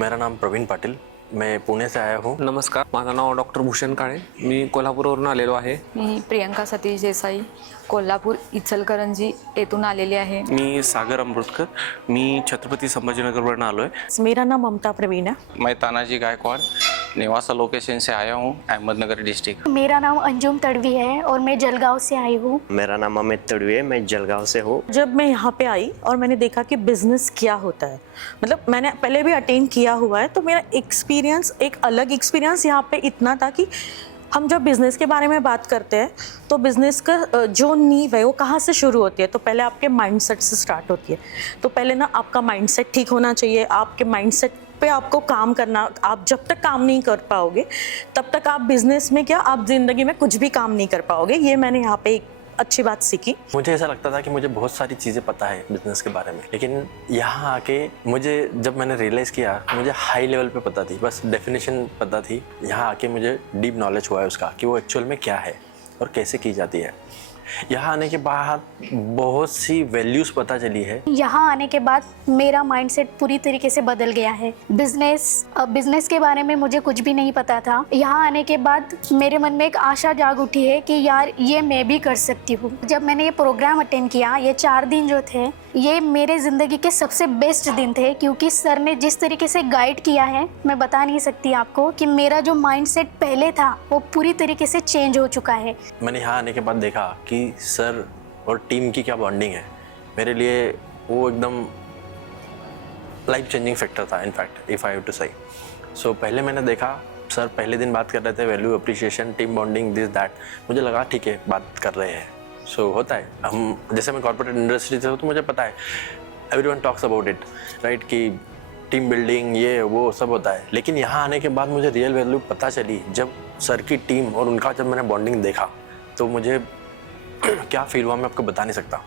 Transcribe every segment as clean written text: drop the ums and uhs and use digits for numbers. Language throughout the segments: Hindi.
मेरा नाम प्रवीण पाटील, मैं पुणे से आया हूँ। नमस्कार, माझं नाव डॉक्टर भूषण काळे, मी कोल्हापूरवरून आलेलो आहे. मी प्रियंका सतीश देसाई, कोल्हापूर इचलकरंजी येथून आलेली आहे. मी सागर अमृतकर, मी छत्रपति संभाजीनगरवरून आलो है. मेरा नाम ममता प्रवीण है. मैं तानाजी गायकवाड़ नेवासा लोकेशन से आया हूँ, अहमदनगर डिस्ट्रिक्ट. मेरा नाम अंजुम तड़वी है और मैं जलगांव से आई हूँ. मेरा नाम अमित तड़वी है, मैं जलगांव से हूँ. जब मैं यहाँ पे आई और मैंने देखा कि बिजनेस क्या होता है, मतलब मैंने पहले भी अटेंड किया हुआ है, तो मेरा एक्सपीरियंस एक अलग एक्सपीरियंस यहाँ पे इतना था कि हम जब बिज़नेस के बारे में बात करते हैं तो बिज़नेस का जो नींव है वो कहाँ से शुरू होती है. तो पहले आपके माइंडसेट से स्टार्ट होती है. तो पहले ना आपका माइंडसेट ठीक होना चाहिए. आपके माइंडसेट पे आपको काम करना, आप जब तक काम नहीं कर पाओगे तब तक आप बिज़नेस में क्या, आप ज़िंदगी में कुछ भी काम नहीं कर पाओगे. ये मैंने यहाँ पे एक अच्छी बात सीखी. मुझे ऐसा लगता था कि मुझे बहुत सारी चीज़ें पता है बिज़नेस के बारे में, लेकिन यहाँ आके मुझे जब मैंने रियलाइज़ किया, मुझे हाई लेवल पे पता थी, बस डेफिनेशन पता थी. यहाँ आके मुझे डीप नॉलेज हुआ है उसका कि वो एक्चुअल में क्या है और कैसे की जाती है. यहाँ आने के बाद बहुत सी वैल्यूज़ पता चली है. यहाँ आने के बाद मेरा माइंडसेट पूरी तरीके से बदल गया है. बिजनेस के बारे में मुझे कुछ भी नहीं पता था. यहाँ आने के बाद मेरे मन में एक आशा जाग उठी है कि यार ये मैं भी कर सकती हूँ. जब मैंने ये प्रोग्राम अटेंड किया, ये 4 दिन जो थे ये मेरे ज़िंदगी के सबसे बेस्ट दिन थे, क्योंकि सर ने जिस तरीके से गाइड किया है मैं बता नहीं सकती आपको कि मेरा जो माइंडसेट पहले था वो पूरी तरीके से चेंज हो चुका है. मैंने यहाँ आने के बाद देखा कि सर और टीम की क्या बॉन्डिंग है. मेरे लिए वो एकदम लाइफ चेंजिंग फैक्टर था, in fact if I have to say. So पहले मैंने देखा सर पहले दिन बात कर रहे the value, appreciation, team bonding, this that. मुझे लगा ठीक है बात कर रहे हैं. सो होता है, हम जैसे मैं कॉर्पोरेट इंडस्ट्री से हूँ तो मुझे पता है everyone talks about it, right, कि टीम बिल्डिंग ये वो सब होता है. लेकिन यहाँ आने के बाद मुझे रियल वैल्यू पता चली. जब सर की टीम और उनका जब मैंने बॉन्डिंग देखा तो मुझे क्या फील हुआ मैं आपको बता नहीं सकता.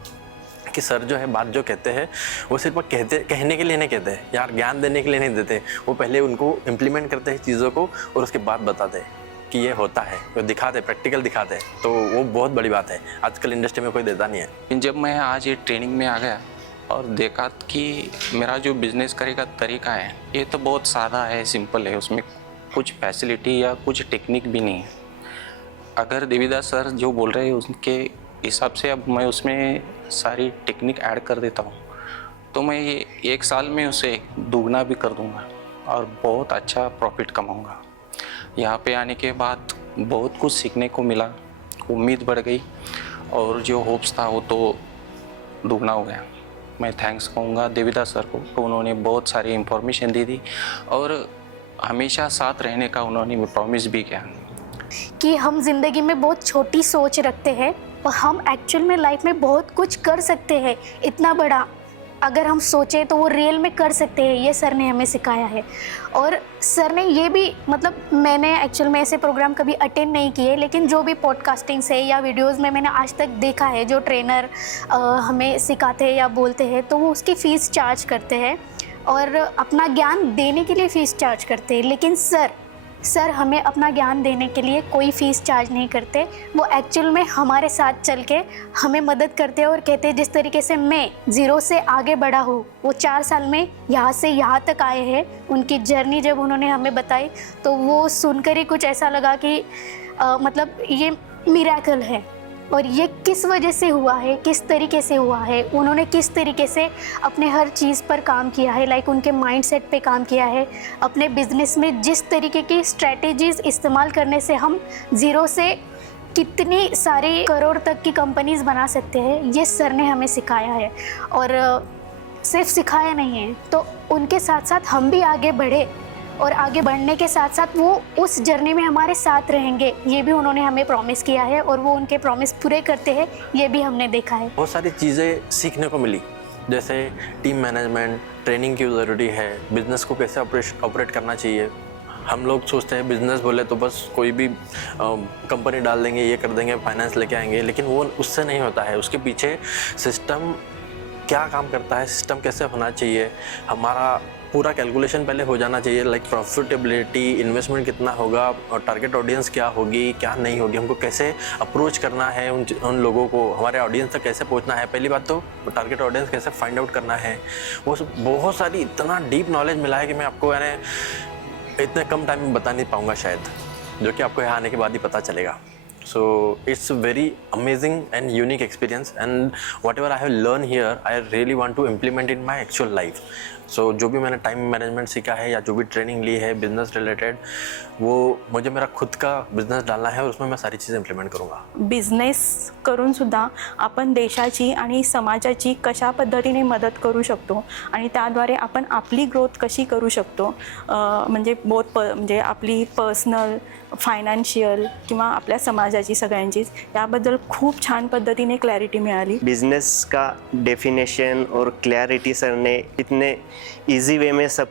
कि सर जो है बात जो कहते हैं वो सिर्फ कहने के लिए नहीं कहते यार, ज्ञान देने के लिए नहीं देते. वो पहले उनको इम्प्लीमेंट करते हैं चीज़ों को और उसके बाद बताते हैं कि ये होता है, वो दिखाते, प्रैक्टिकल दिखाते हैं. तो वो बहुत बड़ी बात है, आजकल इंडस्ट्री में कोई देता नहीं है. जब मैं आज ये ट्रेनिंग में आ गया और देखा कि मेरा जो बिज़नेस करे का तरीका है ये तो बहुत सादा है, सिंपल है, उसमें कुछ फैसिलिटी या कुछ टेक्निक भी नहीं है. अगर देवीदास सर जो बोल रहे हैं उनके हिसाब से अब मैं उसमें सारी टेक्निक ऐड कर देता हूँ तो मैं ये 1 साल में उसे दुगना भी कर दूँगा और बहुत अच्छा प्रॉफिट कमाऊँगा. यहाँ पे आने के बाद बहुत कुछ सीखने को मिला, उम्मीद बढ़ गई और जो होप्स था वो तो दुगना हो गया. मैं थैंक्स कहूँगा देवीदास सर को, तो उन्होंने बहुत सारी इंफॉर्मेशन दे दी और हमेशा साथ रहने का उन्होंने प्रॉमिस भी किया कि हम जिंदगी में बहुत छोटी सोच रखते हैं और हम एक्चुअल में लाइफ में बहुत कुछ कर सकते हैं. इतना बड़ा अगर हम सोचें तो वो रियल में कर सकते हैं, ये सर ने हमें सिखाया है. और सर ने ये भी, मतलब मैंने एक्चुअल में ऐसे प्रोग्राम कभी अटेंड नहीं किए, लेकिन जो भी पॉडकास्टिंग से या वीडियोस में मैंने आज तक देखा है, जो ट्रेनर हमें सिखाते हैं या बोलते हैं तो वो उसकी फ़ीस चार्ज करते हैं और अपना ज्ञान देने के लिए फ़ीस चार्ज करते हैं. लेकिन सर हमें अपना ज्ञान देने के लिए कोई फ़ीस चार्ज नहीं करते. वो एक्चुअल में हमारे साथ चल के हमें मदद करते हैं और कहते हैं जिस तरीके से मैं 0 से आगे बढ़ा हूँ, वो 4 साल में यहाँ से यहाँ तक आए हैं. उनकी जर्नी जब उन्होंने हमें बताई तो वो सुनकर ही कुछ ऐसा लगा कि मतलब ये मिरेकल है. और ये किस वजह से हुआ है, किस तरीके से हुआ है, उन्होंने किस तरीके से अपने हर चीज़ पर काम किया है, लाइक उनके माइंडसेट पे काम किया है. अपने बिजनेस में जिस तरीके की स्ट्रैटेजीज़ इस्तेमाल करने से हम 0 से कितनी सारी करोड़ तक की कंपनीज़ बना सकते हैं, ये सर ने हमें सिखाया है. और सिर्फ सिखाया नहीं है तो उनके साथ साथ हम भी आगे बढ़े और आगे बढ़ने के साथ साथ वो उस जर्नी में हमारे साथ रहेंगे, ये भी उन्होंने हमें प्रॉमिस किया है और वो उनके प्रॉमिस पूरे करते हैं, ये भी हमने देखा है. बहुत सारी चीज़ें सीखने को मिली, जैसे टीम मैनेजमेंट, ट्रेनिंग की ज़रूरी है, बिज़नेस को कैसे ऑपरेट करना चाहिए. हम लोग सोचते हैं बिज़नेस बोले तो बस कोई भी कंपनी डाल देंगे, ये कर देंगे, फाइनेंस लेके आएंगे, लेकिन वो उससे नहीं होता है. उसके पीछे सिस्टम क्या काम करता है, सिस्टम कैसे होना चाहिए, हमारा पूरा कैलकुलेशन पहले हो जाना चाहिए, लाइक प्रॉफिटेबिलिटी, इन्वेस्टमेंट कितना होगा और टारगेट ऑडियंस क्या होगी क्या नहीं होगी, हमको कैसे अप्रोच करना है उन लोगों को, हमारे ऑडियंस तक कैसे पहुंचना है। पहली बात तो टारगेट ऑडियंस कैसे फाइंड आउट करना है, वो बहुत सारी इतना डीप नॉलेज मिला है कि मैं आपको यानी इतने कम टाइम में बता नहीं पाऊँगा शायद, जो कि आपको यहाँ आने के बाद ही पता चलेगा। So it's a very amazing and unique experience, and whatever I have learned here, I really want to implement in my actual life. So जो भी मैंने टाइम मैनेजमेंट सीखा है या जो भी ट्रेनिंग ली है बिजनेस रिलेटेड, वो मुझे मेरा खुद का बिझनेस डालना है और उसमें मैं सारी चीज़ें इम्प्लिमेंट करूँगा। बिझनेस करून सुद्धा आपण देशाची आणि समाजाची कशा पद्धतीने मदत करू शकतो आणि त्याद्वारे आपण आपली ग्रोथ कशी करू शकतो, म्हणजे म्हणजे आपली पर्सनल, फायनान्शियल किंवा आपल्या समाजाची सगळ्यांचीच, याबद्दल खूप छान पद्धतीने क्लॅरिटी मिळाली। बिजनेस का डेफिनेशन और क्लैरिटी सर ने इतने इजी वे में सब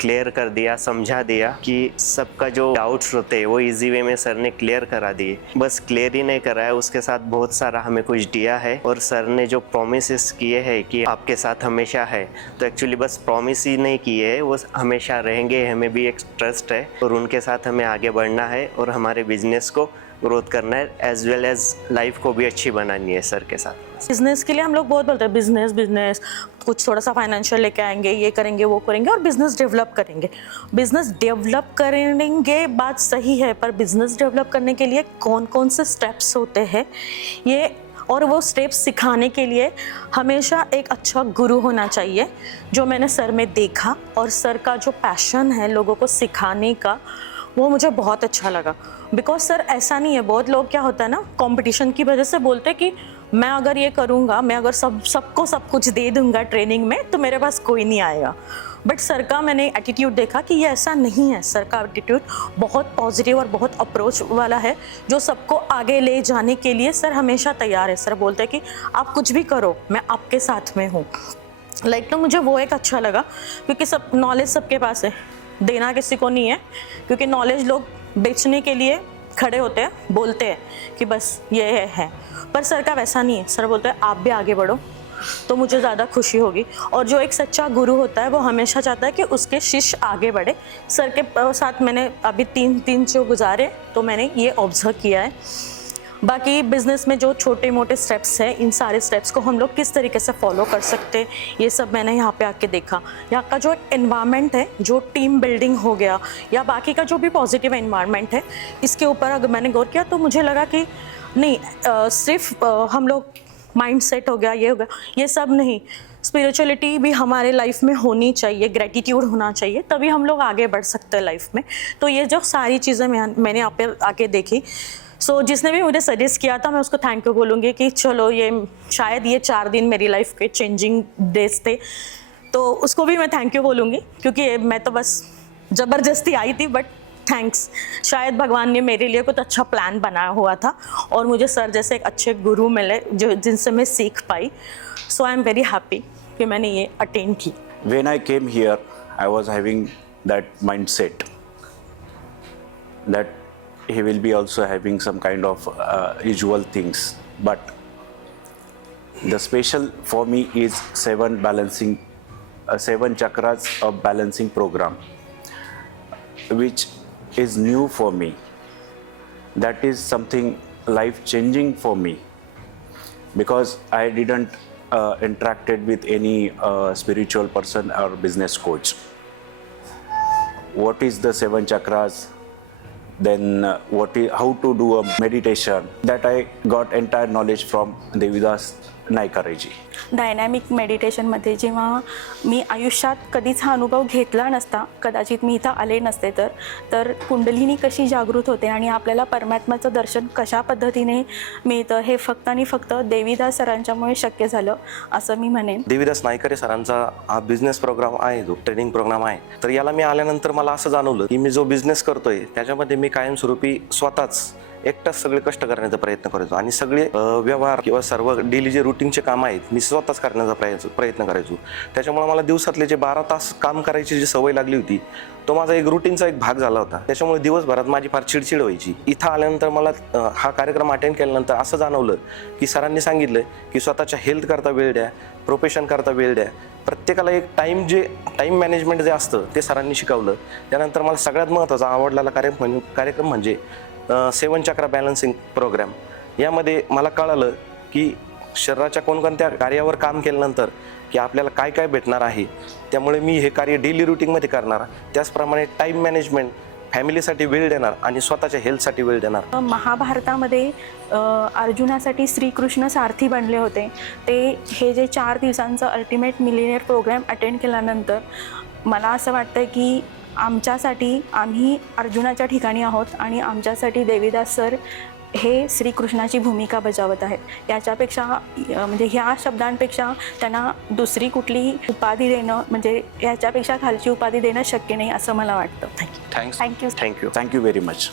क्लियर कर दिया, समझा दिया कि सबका जो डाउट्स होते हैं वो इजी वे में सर ने क्लियर करा दिए। बस क्लियर ही नहीं करा है, उसके साथ बहुत सारा हमें कुछ दिया है। और सर ने जो प्रोमिस किए हैं कि आपके साथ हमेशा है, तो एक्चुअली बस प्रॉमिस ही नहीं किए है, वो हमेशा रहेंगे। हमें भी एक ट्रस्ट है और उनके साथ हमें आगे बढ़ना है और हमारे बिजनेस को ग्रोथ करना है, एज वेल एज लाइफ को भी अच्छी बनानी है सर के साथ। बिजनेस के लिए हम लोग बहुत बोलते हैं बिजनेस बिजनेस, कुछ थोड़ा सा फाइनेंशियल लेके आएंगे, ये करेंगे वो करेंगे और बिजनेस डेवलप करेंगे। बिजनेस डेवलप करेंगे बात सही है, पर बिजनेस डेवलप करने के लिए कौन कौन से स्टेप्स होते हैं ये, और वो स्टेप्स सिखाने के लिए हमेशा एक अच्छा गुरु होना चाहिए, जो मैंने सर में देखा। और सर का जो पैशन है लोगों को सिखाने का, वो मुझे बहुत अच्छा लगा। बिकॉज सर ऐसा नहीं है, बहुत लोग क्या होता है ना, कंपटीशन की वजह से बोलते हैं कि मैं अगर ये करूँगा, मैं अगर सबको सब कुछ दे दूँगा ट्रेनिंग में, तो मेरे पास कोई नहीं आएगा। बट सर का मैंने एटीट्यूड देखा कि ये ऐसा नहीं है। सर का एटीट्यूड बहुत पॉजिटिव और बहुत अप्रोच वाला है, जो सबको आगे ले जाने के लिए सर हमेशा तैयार है। सर बोलते हैं कि आप कुछ भी करो, मैं आपके साथ में हूँ। लाइक तो मुझे वो एक अच्छा लगा, क्योंकि सब नॉलेज सबके पास है, देना किसी को नहीं है। क्योंकि नॉलेज लोग बेचने के लिए खड़े होते हैं, बोलते हैं कि बस ये है, पर सर का वैसा नहीं है। सर बोलते हैं आप भी आगे बढ़ो, तो मुझे ज़्यादा खुशी होगी। और जो एक सच्चा गुरु होता है वो हमेशा चाहता है कि उसके शिष्य आगे बढ़े। सर के साथ मैंने अभी तीन जो गुजारे, तो मैंने ये ऑब्जर्व किया है। बाकी बिज़नेस में जो छोटे मोटे स्टेप्स हैं, इन सारे स्टेप्स को हम लोग किस तरीके से फॉलो कर सकते हैं, ये सब मैंने यहाँ पे आके देखा। यहाँ का जो एक एनवायरनमेंट है, जो टीम बिल्डिंग हो गया या बाकी का जो भी पॉजिटिव एनवायरनमेंट है, इसके ऊपर अगर मैंने गौर किया तो मुझे लगा कि नहीं, सिर्फ हम लोग माइंड सेट हो गया, ये हो गया, ये सब नहीं। स्पिरिचुअलिटी भी हमारे लाइफ में होनी चाहिए, ग्रेटिट्यूड होना चाहिए, तभी हम लोग आगे बढ़ सकते हैं लाइफ में। तो ये जो सारी चीज़ें मैंने यहाँ पे आके देखी। सो जिसने भी मुझे सजेस्ट किया था, मैं उसको थैंक यू बोलूँगी कि चलो, ये शायद ये 4 दिन मेरी लाइफ के चेंजिंग डेज थे, तो उसको भी मैं थैंक यू बोलूँगी। क्योंकि मैं तो बस ज़बरदस्ती आई थी, बट थैंक्स, शायद भगवान ने मेरे लिए कुछ अच्छा प्लान बनाया हुआ था और मुझे सर जैसे एक अच्छे गुरु मिले जो जिनसे मैं सीख पाई। सो आई एम वेरी हैप्पी कि मैंने ये अटेंड की। When I came here, I was having that mindset that he will be also having some kind of usual things, but the special for me is 7 chakras of balancing program, which is new for me. That is something life changing for me, because I didn't interacted with any spiritual person or business coach. What is the 7 chakras, then how to do a meditation, that I got entire knowledge from Devidas नायकारेजी। डायनॅमिक मेडिटेशनमध्ये जेव्हा मी आयुष्यात कधीच हा अनुभव घेतला नसता, कदाचित मी इथं आले नसते तर कुंडलिनी कशी जागृत होते आणि आपल्याला परमात्म्याचं दर्शन कशा पद्धतीने मिळतं, हे फक्त आणि फक्त देवीदास सरांच्यामुळे शक्य झालं असं मी म्हणेन। देवीदास नायकरे सरांचा हा बिझनेस प्रोग्राम आहे, जो ट्रेनिंग प्रोग्राम आहे, तर याला मी आल्यानंतर मला असं जाणवलं की मी जो बिझनेस करतोय त्याच्यामध्ये मी कायमस्वरूपी स्वतःच एकटाच सगळे कष्ट करण्याचा प्रयत्न करायचो आणि सगळे व्यवहार किंवा सर्व डेली जे रुटीनचे काम आहेत मी स्वतःच करण्याचा प्रयत्न करायचो। त्याच्यामुळे मला दिवसातले जे 12 तास काम करायची जी सवय लागली होती, तो माझा एक रुटीनचा एक भाग झाला होता। त्याच्यामुळे दिवसभरात माझी फार चिडचिड व्हायची। इथं आल्यानंतर मला हा कार्यक्रम अटेंड केल्यानंतर असं जाणवलं की सरांनी सांगितलं की स्वतःच्या हेल्थ करता वेळ द्या, प्रोफेशन करता वेळ द्या. प्रत्येकाला एक टाईम मॅनेजमेंट जे असतं ते सरांनी शिकवलं. त्यानंतर मला सगळ्यात महत्त्वाचा आवडलेला कार्यक्रम म्हणजे 7 चक्रा बॅलन्सिंग प्रोग्राम. यामध्ये मला कळालं की शरीराच्या कोणकोणत्या कार्यावर काम केल्यानंतर की आपल्याला काय काय भेटणार आहे. त्यामुळे मी हे कार्य डेली रुटीनमध्ये करणार. त्याचप्रमाणे टाईम मॅनेजमेंट, फॅमिलीसाठी वेळ देणार आणि स्वतःच्या हेल्थसाठी वेळ देणार. महाभारतामध्ये अर्जुनासाठी श्रीकृष्ण सारथी बनले होते. ते हे जे 4 दिवसांचं अल्टिमेट मिलिनियर प्रोग्राम अटेंड केल्यानंतर मला असं वाटतं की आमच्यासाठी आम्ही अर्जुनाच्या ठिकाणी आहोत आणि आमच्यासाठी देवीदास सर हे श्रीकृष्णाची भूमिका बजावत आहेत. याच्यापेक्षा म्हणजे ह्या शब्दांपेक्षा त्यांना दुसरी कुठली उपाधी देणं, म्हणजे ह्याच्यापेक्षा खालची उपाधी देणं शक्य नाही असं मला वाटतं. Thanks. Thank you. Thank you very much.